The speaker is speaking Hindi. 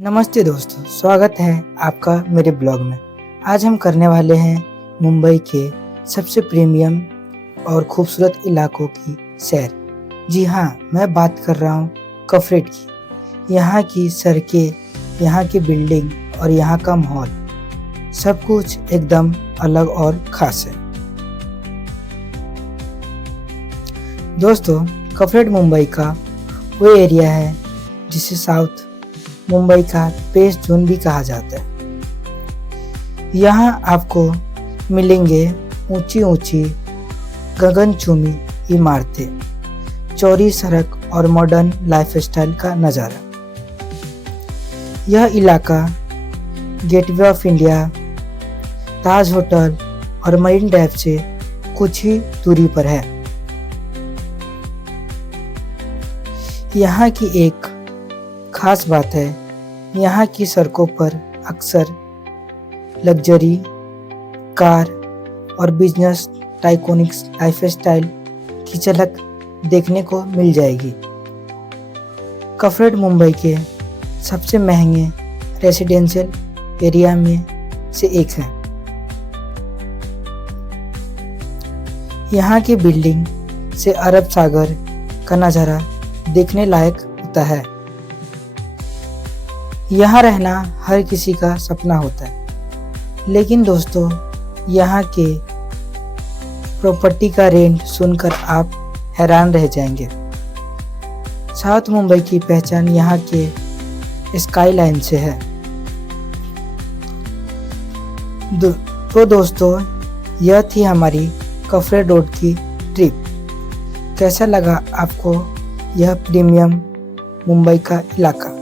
नमस्ते दोस्तों, स्वागत है आपका मेरे ब्लॉग में। आज हम करने वाले हैं मुंबई के सबसे प्रीमियम और खूबसूरत इलाकों की सैर। जी हाँ, मैं बात कर रहा हूँ कफरेट की। यहाँ की सड़कें, यहाँ की बिल्डिंग और यहाँ का माहौल सब कुछ एकदम अलग और ख़ास है। दोस्तों, कफरेट मुंबई का वो एरिया है जिसे साउथ मुंबई का पेस्ट जोन भी कहा जाता है। यहाँ आपको मिलेंगे ऊंची ऊंची गगनचुंबी इमारतें, चौड़ी सड़क और मॉडर्न लाइफस्टाइल का नज़ारा। यह इलाका gateway of India, Taj hotel और मरीन ड्राइव से कुछ ही दूरी पर है। यहाँ की एक खास बात है, यहाँ की सड़कों पर अक्सर लग्जरी कार और बिजनेस टाइकोनिक्स लाइफस्टाइल की झलक देखने को मिल जाएगी। कफरेट मुंबई के सबसे महंगे रेसिडेंशियल एरिया में से एक है। यहाँ की बिल्डिंग से अरब सागर का नज़ारा देखने लायक होता है। यहाँ रहना हर किसी का सपना होता है, लेकिन दोस्तों यहाँ के प्रॉपर्टी का रेंट सुनकर आप हैरान रह जाएंगे। साउथ मुंबई की पहचान यहाँ के स्काईलाइन से है। तो दोस्तों, यह थी हमारी कफरेट रोड की ट्रिप। कैसा लगा आपको यह प्रीमियम मुंबई का इलाका?